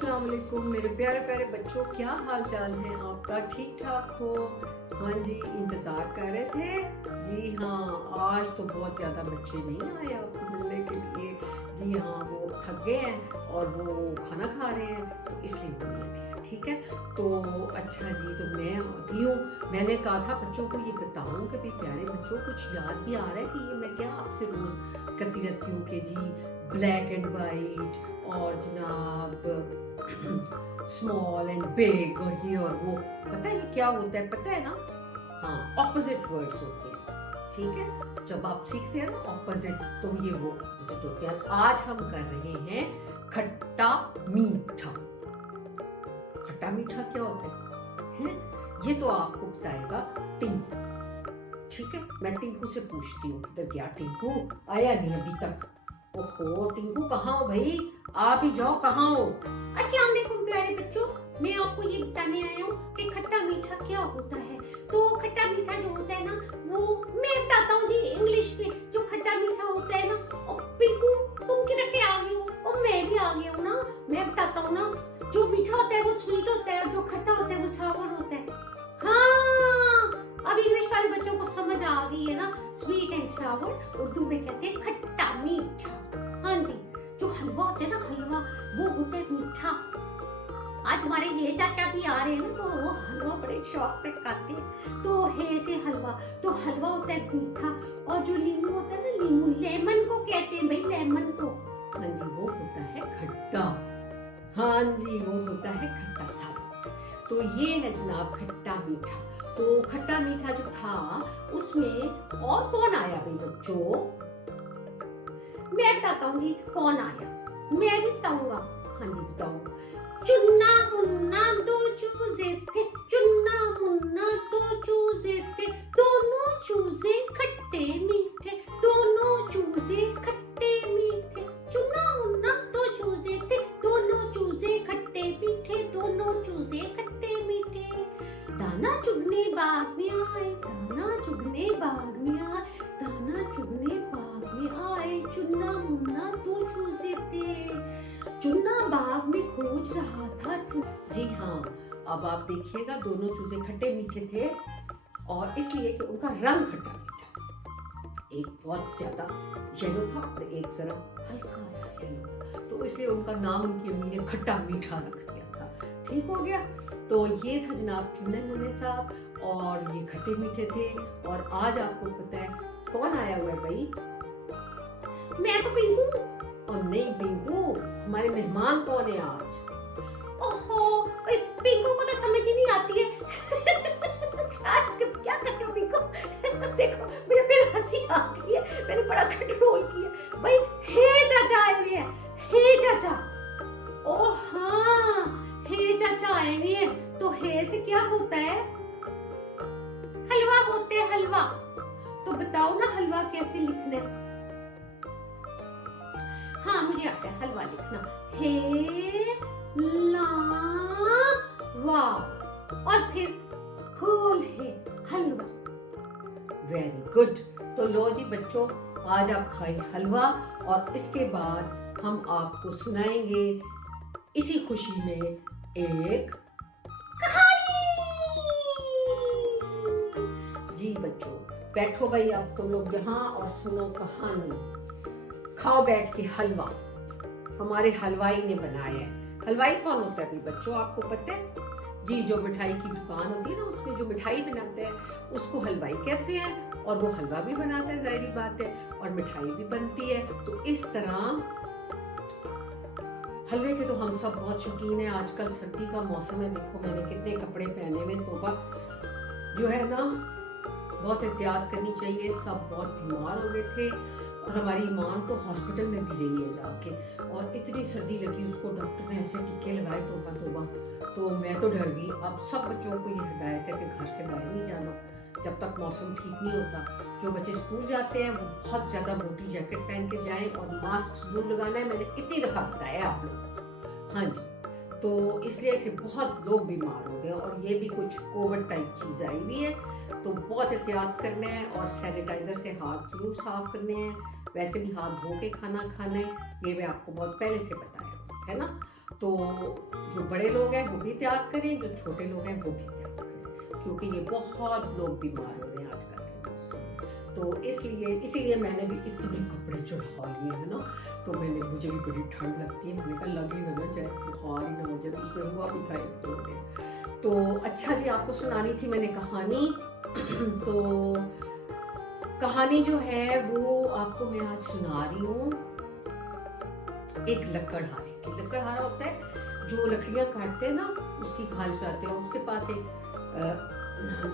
अस्सलाम वालेकुम मेरे प्यारे प्यारे बच्चों, क्या हाल चाल है आपका? ठीक ठाक हो? हाँ जी, इंतज़ार कर रहे थे। जी हाँ, आज तो बहुत ज़्यादा बच्चे नहीं आए आपको मिलने के लिए। जी हाँ, वो थक गए हैं और वो खाना खा रहे हैं, तो इसलिए वो नहीं आए। ठीक है, तो अच्छा जी, तो मैं आती हूँ। मैंने कहा था बच्चों को ये बताऊँ कि भाई प्यारे बच्चों, कुछ याद भी आ रहा है कि ये मैं क्या आपसे रोज़ करती रहती हूँ कि जी ब्लैक एंड वाइट और जनाब स्मॉल एंड बिग और ये और वो, पता है ये क्या होता है? पता है ना? हाँ, ऑपोजिट वर्ड्स होते हैं। ठीक है, जब आप सीखते हैं ना ऑपोजिट, तो ये वो ऑपोजिट होते हैं। आज हम कर रहे हैं खट्टा मीठा। खट्टा मीठा क्या होता है? ये तो आपको बताएगा टिंकू। ठीक है, मैं टिंकू से पूछती हूँ किधर गया टिंकू? आया नहीं अभी तक। ओहो टिंकू, कहाँ हो भाई? आप ही जाओ, कहाँ हो? अस्सलाम वालेकुम प्यारे बच्चों, मैं आपको ये बताने आया हूँ कि खट्टा मीठा क्या होता है। तो खट्टा मीठा जो होता है ना, वो मैं बताता हूँ जी इंग्लिश में। जो खट्टा मीठा होता है ना, और पिंकू तुम किधर से आ गई हो? और मैं भी आ गई हूँ ना। मैं बताता हूँ ना, जो मीठा होता है वो स्वीट होता है और जो खट्टा होता है वो सावर होता है। हाँ, अब इंग्लिश वाले बच्चों को समझ आ गई है ना। स्वीट एंड सावर उर्दू में कहते हैं खट्टा मीठा। हाँ जी, जो हलवा होता है ना, हलवा वो होता है मीठा। आज हमारे ये चाचा भी आ रहे हैं ना, तो वो हलवा बड़े शौक से खाते हैं। तो है से हलवा, तो हलवा होता है मीठा। और जो लीमू होता है ना, लीमू लेमन को कहते हैं भाई, लेमन को। हाँ जी, वो होता है खट्टा। हाँ जी, वो होता है खट्टा सावर। तो ये है जनाब खट्टा मीठा। तो खट्टा मीठा जो था उसमें और कौन आया भाई बच्चों? मैं बताता हूँ जी कौन आया। मैं भी बताऊंगा। हाँ जी बताओ। चुन्ना मुन्ना दो चूजे थे, चुन्ना मुन्ना दो चूजे थे, दोनों चूजे खट्टे मीठे, दोनों चूजे खट्टे मीठे। चुन्ना मुन्ना दो चूजे थे, दोनों चूजे खट्टे मीठे, दोनों चूजे खट्टे मीठे। दाना चुगने बाग में आए, दाना चुगने बाग में आए, दाना चुगने बाग में आए। चुन्ना मुन्ना दो चूजे थे, चुन्ना बाग में खोज रहा था। जी हाँ, अब आप देखिएगा दोनों चूजे खट्टे मीठे थे और इसलिए कि उनका रंग खट्टा मीठा। एक बहुत ज्यादा येलो था और एक जरा हल्का सा येलो था, तो इसलिए उनका नाम उनकी अम्मी ने खट्टा मीठा रख दिया था। ठीक हो गया। तो ये था जनाब चुन्ने मुन्ने साहब और ये खट्टे मीठे थे। और आज आपको पता है कौन आया हुआ है भाई? मैं तो पिंकू। और नहीं पिंकू, हमारे मेहमान कौन है आज? ओहो, पिंकू को तो समझ ही नहीं आती है। क्या करते हो पिंकू? देखो मुझे फिर हंसी आ गई है, मैंने बड़ा कंट्रोल किया। भाई हे चाचा आए हुए हैं, हे चाचा। ओ हाँ, हे चाचा आए हुए हैं। तो हे से क्या होता है? हलवा होता है, हलवा। तो बताओ ना हलवा कैसे लिखना है? हाँ मुझे आता है हलवा लिखना। हे ला वा, और फिर खोल है हलवा। Very good. तो लो जी बच्चों, आज आप खाए हलवा और इसके बाद हम आपको सुनाएंगे इसी खुशी में एक कहानी। जी बच्चों, बैठो भाई, अब तुम लोग यहाँ और सुनो कहानी। खाओ बैठ के हलवा। हमारे हलवाई ने बनाया है। हलवाई कौन होता है भाई बच्चों, आपको पता है? जी, जो मिठाई की दुकान होती है ना, उसमें जो मिठाई बनाते हैं उसको हलवाई कहते हैं। और वो हलवा भी बनाता है, जाहिर बात है, और मिठाई भी बनती है। तो इस तरह हलवे के तो हम सब बहुत शौकीन हैं। आजकल सर्दी का मौसम है, देखो मैंने कितने कपड़े पहने हुए। तोबा, जो है ना, बहुत एहतियात करनी चाहिए। सब बहुत बीमार हो गए थे और हमारी ईमान तो हॉस्पिटल में भी रही है जाके। और इतनी सर्दी लगी उसको, डॉक्टर ने ऐसे टीके लगाए, तोबा तोबा। तो मैं तो डर गई। अब सब बच्चों को ये हिदायत है कि घर से बाहर नहीं जाना जब तक मौसम ठीक नहीं होता। जो बच्चे स्कूल जाते हैं वो बहुत ज़्यादा मोटी जैकेट पहन के जाएं और मास्क जरूर लगाना है। मैंने इतनी दफ़ा बताया आप लोग। हाँ जी, तो इसलिए कि बहुत लोग बीमार हो गए और ये भी कुछ कोविड टाइप चीज़ आई हुई है, तो बहुत एहतियात करना है और सैनिटाइज़र से हाथ जरूर साफ करने हैं। वैसे भी हाथ धो के खाना खाना है, ये मैं आपको बहुत पहले से बताया है ना। तो जो बड़े लोग हैं वो भी त्याग करें, जो छोटे लोग हैं वो भी त्याग करें, क्योंकि ये बहुत लोग बीमार हो रहे हैं आजकल के मौसम। तो इसीलिए मैंने भी इतने कपड़े चढ़ा लिए हैं ना। तो मुझे भी बड़ी ठंड लगती है, मैंने कहा लगी ना जाए, बुखार ही ना हो जाए, उसमें हुआ भी था 1-2 दिन। तो अच्छा जी, आपको सुनानी थी मैंने कहानी। तो कहानी जो है वो आपको मैं आज सुना रही हूँ एक लकड़हारे की। लकड़हारा होता है जो लकड़ियाँ काटते हैं ना, उसकी खाल चलाते हैं, उसके पास एक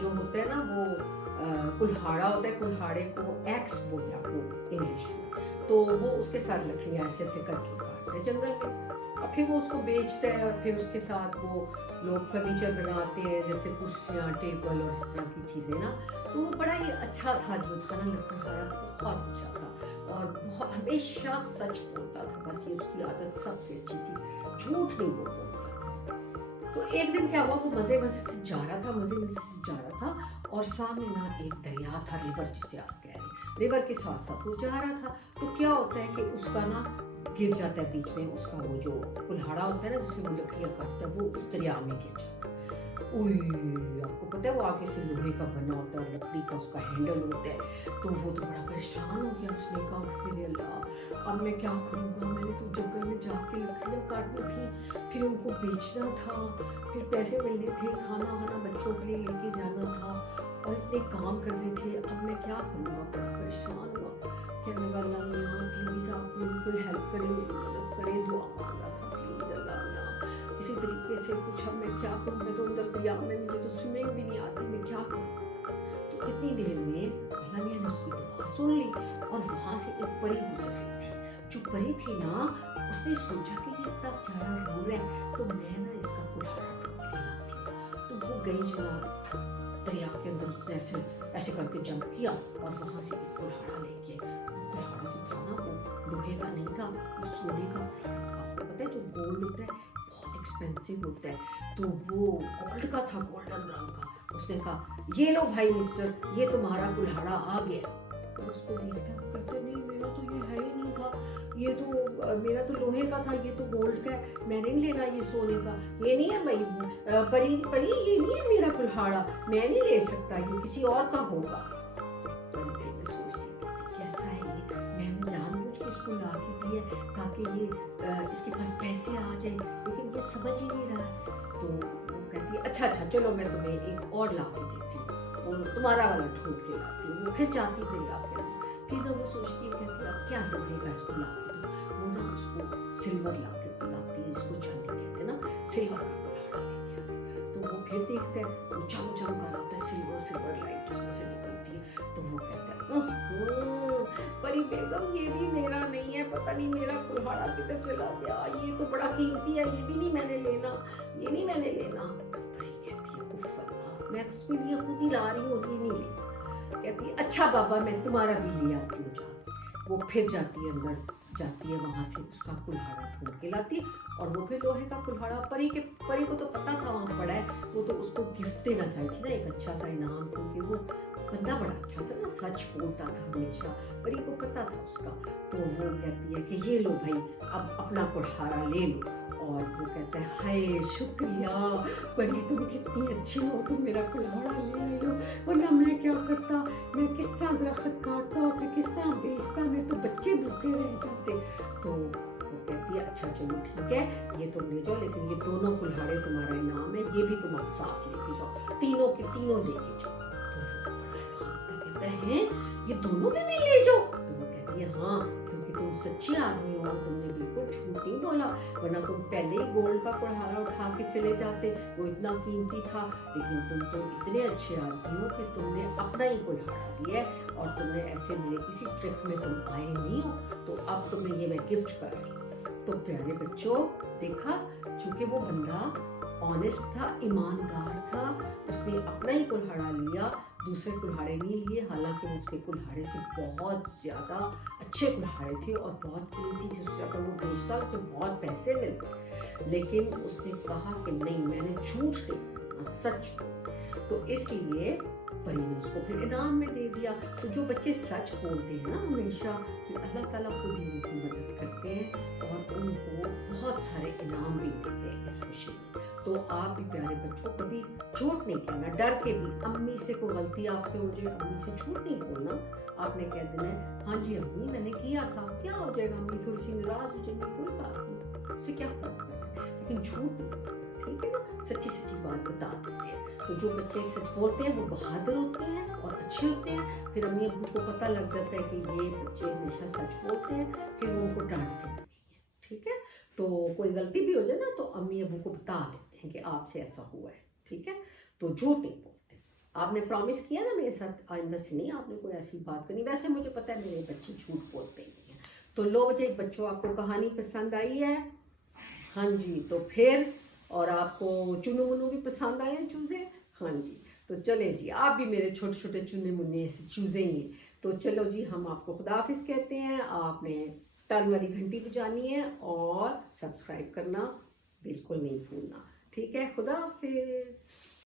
जो होता है ना वो कुल्हाड़ा होता है। कुल्हाड़े को एक्स बोलते हैं आपको इंग्लिश में। तो वो उसके साथ लकड़ियाँ ऐसे ऐसे करके काटते हैं जंगल में, और फिर वो उसको बेचते हैं, और फिर उसके साथ वो लोग फर्नीचर बनाते हैं, जैसे कुर्सियाँ, टेबल और इस तरह की चीज़ें ना। तो वो बड़ा ही अच्छा था जो था ना लकड़हारा, बहुत अच्छा था और बहुत हमेशा सच बोलता था। बस ये उसकी आदत सबसे अच्छी थी, झूठ नहीं बोलता था। तो एक दिन क्या हुआ, वो मज़े मज़े से जा रहा था और सामने ना एक दरिया था, रिवर जिसे आप कह रहे हैं, रिवर के साथ साथ वो जा रहा था। तो क्या होता है कि उसका ना गिर जाता है बीच में, उसका वो जो कुल्हाड़ा होता है ना जिससे वो लकड़ियाँ काटता है, वो उस दरिया में गिर जाता है। आपको पता है वो आगे से लोहे का बना होता है, लकड़ी का उसका हैंडल होता है। तो वो तो बड़ा परेशान हो गया, उसने कहा फिर अल्लाह अब मैं क्या करूँगा, मैंने तो जंगल में जाके लकड़ियाँ काटनी थी, फिर उनको बेचना था, फिर पैसे मिलने थे, खाना वाना बच्चों के लिए लेके जाना था, और इतने काम करने थे, अब मैं क्या करूँगा, बड़ा परेशान हुआ। कहने लगा अल्लाह मियाँ प्लीज़ आप मेरी कोई हेल्प करें, मेरी मदद करें, दुआ मांग रहा था प्लीज़ अल्लाह मियाँ इसी तरीके से कुछ। अब मैं क्या करूँ, मैं तो अंदर दरिया में, मुझे तो स्विमिंग भी नहीं आती, मैं क्या करूँ। तो इतनी देर में अल्लाह मियाँ ने उसकी दुआ सुन ली, और वहाँ से एक परी गुजर रही थी। जो परी थी ना, उसने सोचा कि ये इतना बेचारा रो रहा है, तो मैं ना इसका कुल्हाड़ा ढूंढ के लाती हूँ। तो वो गई जनाब दरिया के अंदर, उसने ऐसे करके जंप किया और वहाँ से एक कुल्हाड़ा लेके, कुल्हाड़ा जो था ना वो लोहे का नहीं था, वो सोने का कुल्हाड़ा था। आपको पता है जो गोल्ड होता है बहुत एक्सपेंसिव होता है, तो वो गोल्ड का था, गोल्डन रंग का। उसने कहा ये लो भाई मिस्टर, ये तुम्हारा कुल्हाड़ा आ गया। तो उसको देखता है, कहते नहीं मेरा तो ये है ही नहीं था, ये तो मेरा तो लोहे का था, ये तो गोल्ड का है, मैंने नहीं लेना ये सोने का, ये नहीं है भाई परी ये नहीं है मेरा कुल्हाड़ा, मैं नहीं ले सकता, ये किसी और का होगा। परी दिल में सोचती कैसा है ये, मैंने जानबूझ के इसको ला के दिया ताकि ये इसके पास पैसे आ जाए, लेकिन ये समझ ही नहीं रहा। तो वो कहती है अच्छा चलो मैं तुम्हें एक और ला के देती हूँ, और तुम्हारा वाला ढूंढ के लाती हूँ। वो फिर जाती दरिया के अंदर, फिर ना वो सोचती है, कहती है अब क्या लगेगा इसको ला के दो। वो ना उसको सिल्वर ला के लाती है, इसको चांदी कहते हैं ना, सिल्वर का कुल्हाड़ा लेके आती है। तो वो फिर देखता है वो चम कर आता है, सिल्वर लाइट उसमें से निकलती है। तो वो कहता है परी बेगम ये भी मेरा नहीं है, पता नहीं मेरा कुल्हाड़ा किधर चला गया, ये तो बड़ा कीमती है, ये भी नहीं मैंने लेना, ये नहीं मैंने लेना। तो परी कहती है उफ अल्लाह, मैं उसके लिए खुद ही ला रही हूँ, ये नहीं लेना। कहती है अच्छा बाबा मैं तुम्हारा भी ले आती हूँ जा। वो फिर जाती है अंदर, जाती है वहाँ से उसका कुल्हाड़ा ढूंढ के लाती है, और वो फिर लोहे का कुल्हाड़ा परी को तो पता था वहाँ पड़ा है, वो तो उसको गिफ्ट देना चाहती ना, एक अच्छा सा इनाम, क्योंकि वो बंदा बड़ा अच्छा था ना, सच बोलता था हमेशा, परी को पता था उसका। तो वो कहती है कि ये लो भाई अब अपना कुल्हाड़ा ले लो। और वो कहता है हाय शुक्रिया परी, तुम कितनी अच्छी हो, तुम मेरा कुल्हाड़ा ले रही हो, वरना मैं क्या करता, मैं किस तरह दरख्त काटता और फिर किस तरह बेचता, मैं तो बच्चे भूखे रह जाते। तो वो कहती है अच्छा चलो ठीक है, ये तुम ले जाओ, लेकिन ये दोनों कुल्हाड़े तुम्हारा इनाम है, ये भी तुम साथ लेके जाओ, तीनों के तीनों लेके जाओ। तो कहता है ये दोनों भी मैं ले जाओ। तो वो कहती है हाँ, क्योंकि तुम सच्ची आदमी हो, तुमने बिल्कुल झूठ नहीं बोला, वरना तुम पहले ही गोल्ड का कुल्हाड़ा उठा के चले जाते, वो इतना कीमती था। लेकिन तुम तो इतने अच्छे आदमी हो कि तुमने अपना ही कुल्हाड़ा दिया है, और तुमने ऐसे मेरे किसी ट्रिक में तुम आए नहीं हो, तो अब तुम्हें ये मैं गिफ्ट कर रही हूँ। तो प्यारे बच्चों देखा, चूंकि वो बंदा ऑनेस्ट था, ईमानदार था, उसने अपना ही कुल्हाड़ा लिया, दूसरे कुल्हाड़े नहीं लिए। हालांकि उसके कुल्हाड़े से बहुत ज़्यादा अच्छे कुल्हाड़े थे और बहुत कीमती थे, उससे अगर वो बेचता तो बहुत पैसे मिलते, लेकिन उसने कहा कि नहीं मैंने झूठ नहीं, सच। तो इसलिए परी ने उसको फिर इनाम में दे दिया। तो जो बच्चे सच बोलते हैं ना हमेशा, फिर अल्लाह ताला खुद ही उनकी मदद करते हैं और उनको बहुत सारे इनाम भी मिलते हैं इस खुशी में। तो आप भी प्यारे बच्चों कभी झूठ नहीं कहना, डर के भी। अम्मी से कोई गलती आपसे हो जाए, अम्मी से झूठ नहीं बोलना। आपने कह देना है हाँ जी अम्मी मैंने किया था, क्या हो जाएगा, अम्मी थोड़ी सी नाराज हो जाएगी, कोई बात नहीं, उससे क्या फर्क पड़ता है, लेकिन झूठ नहीं बोलना, ठीक है ना। सच्ची सच्ची बात बता देते हैं। तो जो बच्चे सच बोलते हैं वो बहादुर होते हैं और अच्छे होते हैं। फिर अम्मी अब्बू को पता लग जाता है कि ये बच्चे हमेशा सच बोलते हैं, फिर वो उनको डांटते नहीं है, ठीक है। तो कोई गलती भी हो जाए ना तो अम्मी अब्बू को बता देते हैं कि आपसे ऐसा हुआ है, ठीक है। तो झूठ नहीं बोलते। आपने प्रॉमिस किया ना मेरे साथ आइंदा से नहीं आपने कोई ऐसी बात करनी। वैसे मुझे पता है मेरे बच्चे झूठ बोलते ही नहीं हैं। तो लो बच्चे, बच्चों आपको कहानी पसंद आई है? हाँ जी। तो फिर और आपको चुनु मुन्नू भी पसंद आए हैं, चूजे? हाँ जी। तो चले जी, आप भी मेरे छोटे छोटे चुने मुन्ने ऐसे चूजे ही हैं। तो चलो जी, हम आपको खुदाफिज कहते हैं। आपने टर्न वाली घंटी बजानी है और सब्सक्राइब करना बिल्कुल नहीं भूलना, ठीक है। खुदा हाफिज।